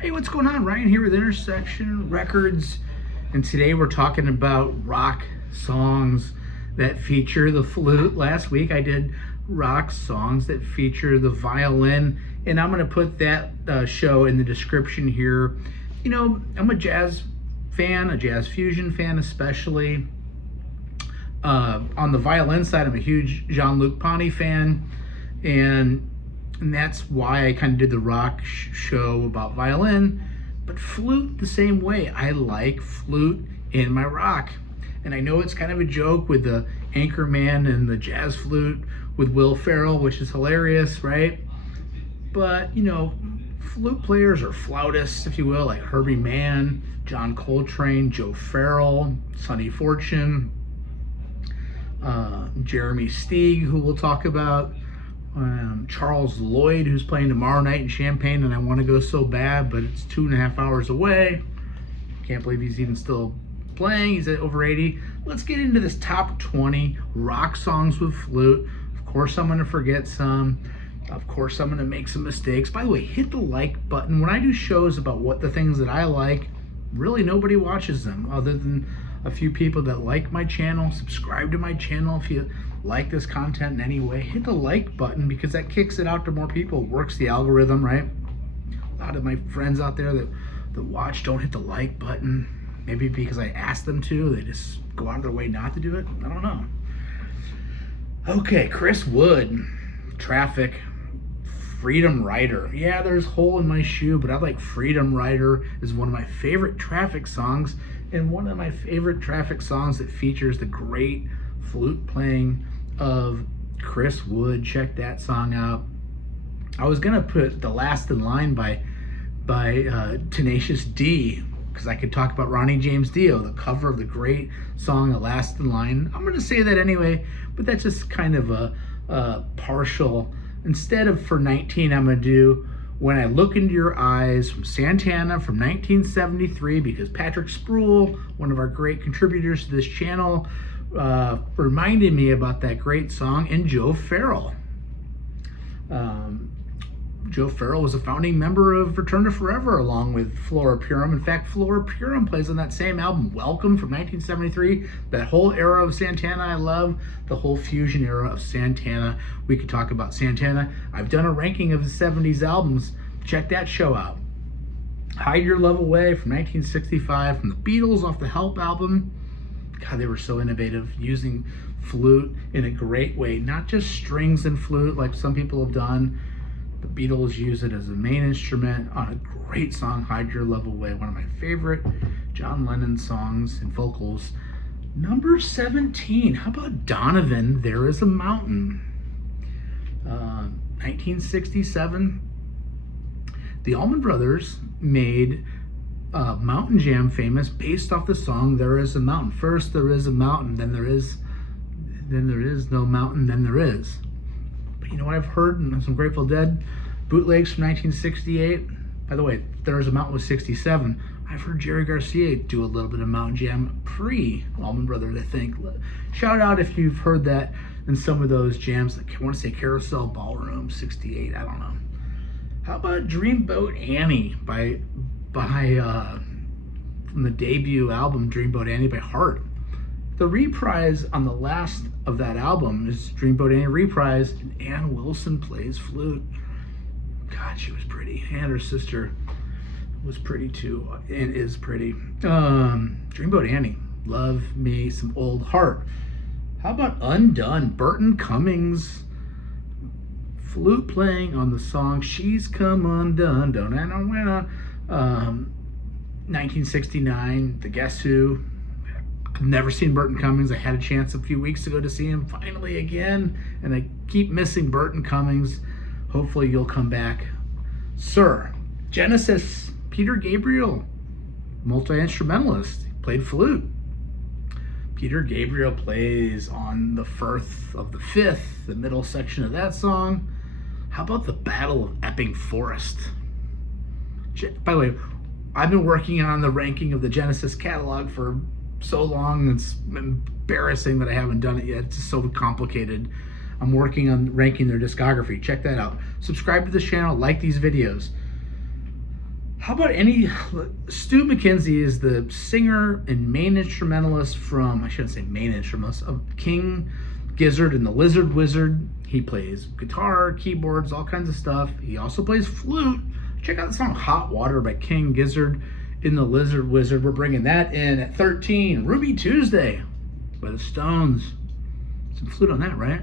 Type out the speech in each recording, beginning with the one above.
Hey, what's going on? Ryan here with Intersection Records, and today we're talking about rock songs that feature the flute. Last week I did rock songs that feature the violin, and I'm going to put that show in the description here. You know, I'm a jazz fan, a jazz fusion fan especially. On the violin side, I'm a huge Jean-Luc Ponty fan, and that's why I kind of did the rock show about violin. But flute the same way. I like flute in my rock. And I know it's kind of a joke with the Anchorman and the jazz flute with Will Ferrell, which is hilarious, right? But, you know, flute players or flautists, if you will, like Herbie Mann, John Coltrane, Joe Farrell, Sonny Fortune, Jeremy Steig, who we'll talk about, Charles Lloyd, who's playing tomorrow night in Champaign, and I want to go so bad, but it's 2.5 hours away. Can't believe he's even still playing. He's at over 80. Let's get into this top 20 rock songs with flute. Of course, I'm going to forget some. Of course, I'm going to make some mistakes. By the way, hit the like button. When I do shows about what the things that I like, really nobody watches them other than a few people that like my channel. Subscribe to my channel if you like this content in any way. Hit the like button because that kicks it out to more people, works the algorithm, right? A lot of my friends out there that watch don't hit the like button. Maybe because I asked them to, they just go out of their way not to do it. I don't know. Okay, Chris Wood, Traffic, Freedom Rider. Yeah, there's Hole in My Shoe, but I like Freedom Rider is one of my favorite Traffic songs, and one of my favorite Traffic songs that features the great flute playing of Chris Wood. Check that song out. I was gonna put The Last in Line by Tenacious D, because I could talk about Ronnie James Dio, the cover of the great song The Last in Line. I'm gonna say that anyway, but that's just kind of a partial. Instead of for 19, I'm gonna do When I Look Into Your Eyes from Santana from 1973, because Patrick Spruill, one of our great contributors to this channel, reminded me about that great song, and Joe Farrell. Joe Farrell was a founding member of Return to Forever along with Flora Purim. In fact, Flora Purim plays on that same album, Welcome, from 1973. That whole era of Santana I love, the whole fusion era of Santana. We could talk about Santana. I've done a ranking of the 70s albums. Check that show out. Hide Your Love Away from 1965 from the Beatles off the Help album. God, they were so innovative, using flute in a great way. Not just strings and flute like some people have done. The Beatles use it as a main instrument on a great song, Hide Your Love Away, one of my favorite John Lennon songs and vocals. Number 17, how about Donovan, There Is a Mountain? 1967, the Allman Brothers made Mountain Jam famous based off the song There Is a Mountain. First there is a mountain, then there is no mountain, then there is. You know what I've heard in some Grateful Dead bootlegs from 1968? By the way, There Is a Mountain was 67. I've heard Jerry Garcia do a little bit of Mountain Jam pre-Allman Brothers, I think. Shout out if you've heard that in some of those jams. I want to say Carousel Ballroom, 68, I don't know. How about Dreamboat Annie from the debut album Dreamboat Annie by Heart? The reprise on the last of that album is Dreamboat Annie Reprise, and Ann Wilson plays flute. God, she was pretty. And her sister was pretty too, and is pretty. Dreamboat Annie, love me some old Heart. How about Undun, Burton Cummings, flute playing on the song She's Come Undone, Don't I Know When? 1969, The Guess Who. I've never seen Burton Cummings. I had a chance a few weeks ago to see him finally again, and I keep missing Burton Cummings. Hopefully you'll come back. Sir, Genesis, Peter Gabriel, multi-instrumentalist, played flute. Peter Gabriel plays on the Firth of the Fifth, the middle section of that song. How about the Battle of Epping Forest? By the way, I've been working on the ranking of the Genesis catalog for so long, it's embarrassing that I haven't done it yet. It's just so complicated. I'm working on ranking their discography. Check that out. Subscribe to this channel, like these videos. How about Stue Mcenzie is the singer and main instrumentalist from, I shouldn't say main instrumentalist, of King Gizzard and the Lizard Wizard. He plays guitar, keyboards, all kinds of stuff. He also plays flute. Check out the song Hot Water by King Gizzard in the Lizard Wizard. We're bringing that in at 13. Ruby Tuesday by the Stones. Some flute on that, right?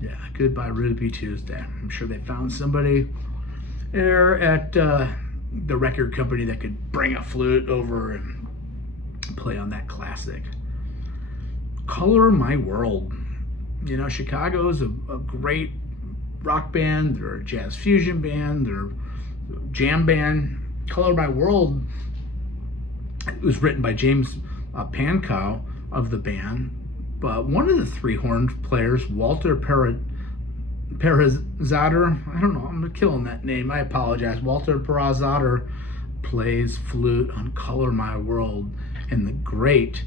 Yeah, Goodbye Ruby Tuesday. I'm sure they found somebody there at the record company that could bring a flute over and play on that classic. Color My World. You know, Chicago is a great rock band. They're a jazz fusion band. They're a jam band. Color My World, it was written by James Pankow of the band, but one of the three horn players, Walter Perazzader, I don't know, I'm killing that name, I apologize. Walter Perazzader plays flute on Color My World, and the great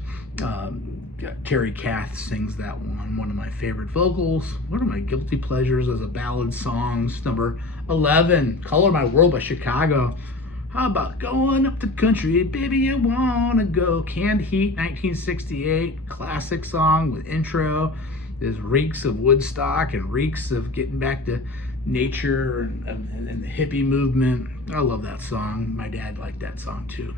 Terry Kath sings that one of my favorite vocals, one of my guilty pleasures as a ballad songs. Number 11, Color My World by Chicago. How about Going Up the Country, Baby You Wanna Go? Canned Heat, 1968, classic song with intro. There's reeks of Woodstock and reeks of getting back to nature and the hippie movement. I love that song. My dad liked that song too.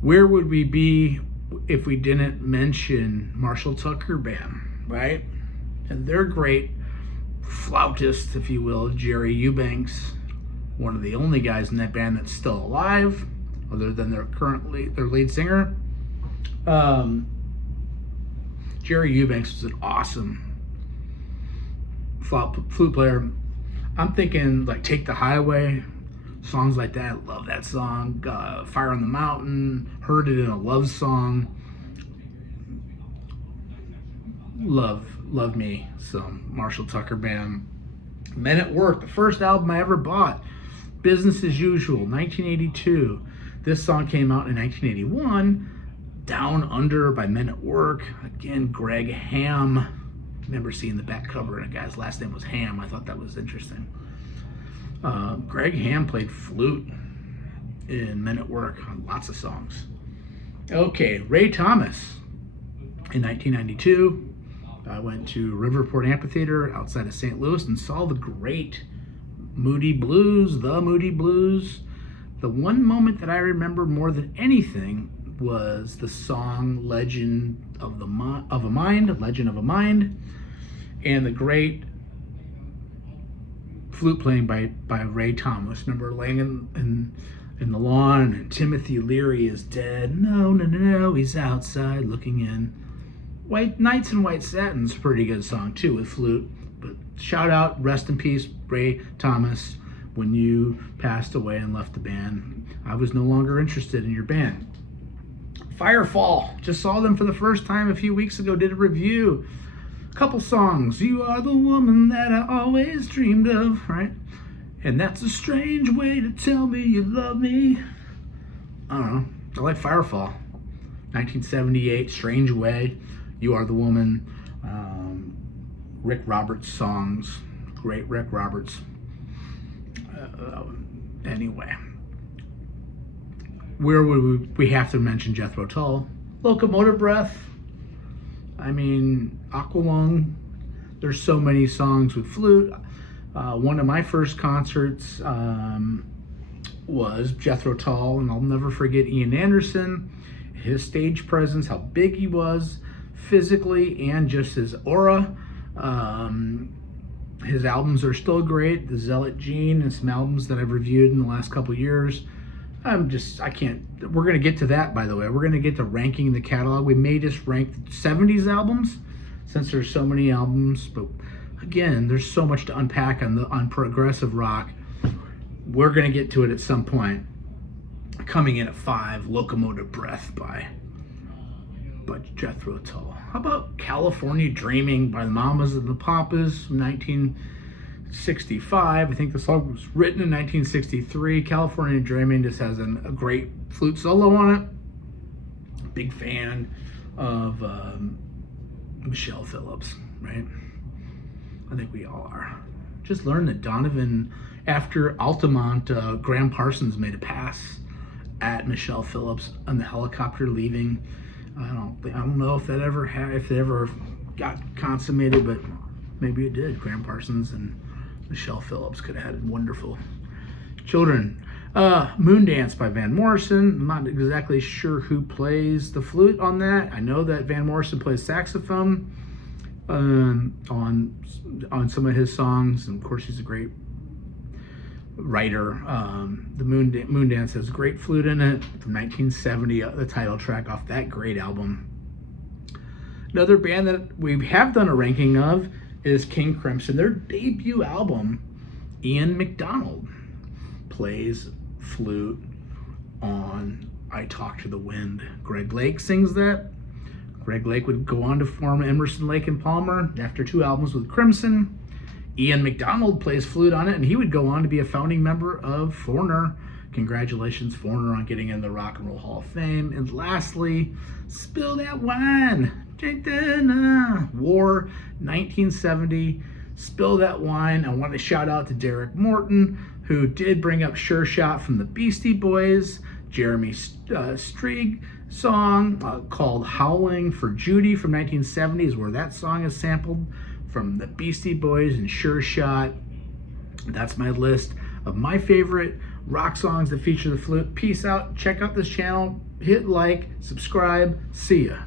Where would we be if we didn't mention Marshall Tucker Band, right? And their great flautist, if you will, Jerry Eubanks, one of the only guys in that band that's still alive, other than their lead singer. Jerry Eubanks was an awesome flute player. I'm thinking like Take the Highway, songs like that. I love that song. Fire on the Mountain, heard it in a love song. Love me some Marshall Tucker Band. Men at Work, the first album I ever bought. Business as Usual, 1982. This song came out in 1981. Down Under by Men at Work. Again, Greg Ham. Remember seeing the back cover and a guy's last name was Ham. I thought that was interesting. Greg Ham played flute in Men at Work on lots of songs. Okay, Ray Thomas. In 1992, I went to Riverport Amphitheater outside of St. Louis and saw the great Moody Blues, the Moody Blues. The one moment that I remember more than anything was the song Legend of a Mind, and the great flute playing by Ray Thomas. Remember laying in the lawn and Timothy Leary is dead. No, he's outside looking in. White Nights and White Satin's a pretty good song too with flute. But shout out, rest in peace, Ray Thomas. When you passed away and left the band, I was no longer interested in your band. Firefall, just saw them for the first time a few weeks ago, did a review. A couple songs, You Are the Woman That I Always Dreamed Of, right? And That's a Strange Way to Tell Me You Love Me. I don't know, I like Firefall. 1978, Strange Way, You Are the Woman. Rick Roberts songs, great Rick Roberts. Anyway, where would we have to mention Jethro Tull? Locomotive Breath. I mean, Aqualung. There's so many songs with flute. One of my first concerts was Jethro Tull, and I'll never forget Ian Anderson, his stage presence, how big he was physically, and just his aura. His albums are still great. The Zealot Gene and some albums that I've reviewed in the last couple years. I can't, we're going to get to that, by the way. We're going to get to ranking the catalog. We may just rank the 70s albums since there's so many albums, but again, there's so much to unpack on progressive rock. We're going to get to it at some point. Coming in at 5, Locomotive Breath by Jethro Tull. How about California Dreamin by the Mamas and the Papas from 1965? I think the song was written in 1963. California Dreamin just has a great flute solo on it. Big fan of Michelle Phillips, right? I think we all are. Just learned that Donovan After Altamont, Graham Parsons made a pass at Michelle Phillips on the helicopter leaving. I don't know if that ever got consummated, but maybe it did. Graham Parsons and Michelle Phillips could have had wonderful children. Moondance by Van Morrison. I'm not exactly sure who plays the flute on that. I know that Van Morrison plays saxophone on some of his songs, and of course he's a great writer. The Moondance has great flute in it from 1970, the title track off that great album. Another band that we have done a ranking of is King Crimson. Their debut album, Ian MacDonald plays flute on I Talk to the Wind. Greg Lake sings that. Greg Lake would go on to form Emerson, Lake and Palmer after 2 albums with Crimson. Ian MacDonald plays flute on it, and he would go on to be a founding member of Foreigner. Congratulations, Foreigner, on getting in the Rock and Roll Hall of Fame. And lastly, Spill That Wine. Drink that War, 1970. Spill That Wine. I want to shout out to Derek Morton, who did bring up Sure Shot from the Beastie Boys. Jeremy Strieg song called Howling for Judy from 1970 is where that song is sampled from the Beastie Boys and Sure Shot. That's my list of my favorite rock songs that feature the flute. Peace out. Check out this channel. Hit like, subscribe. See ya.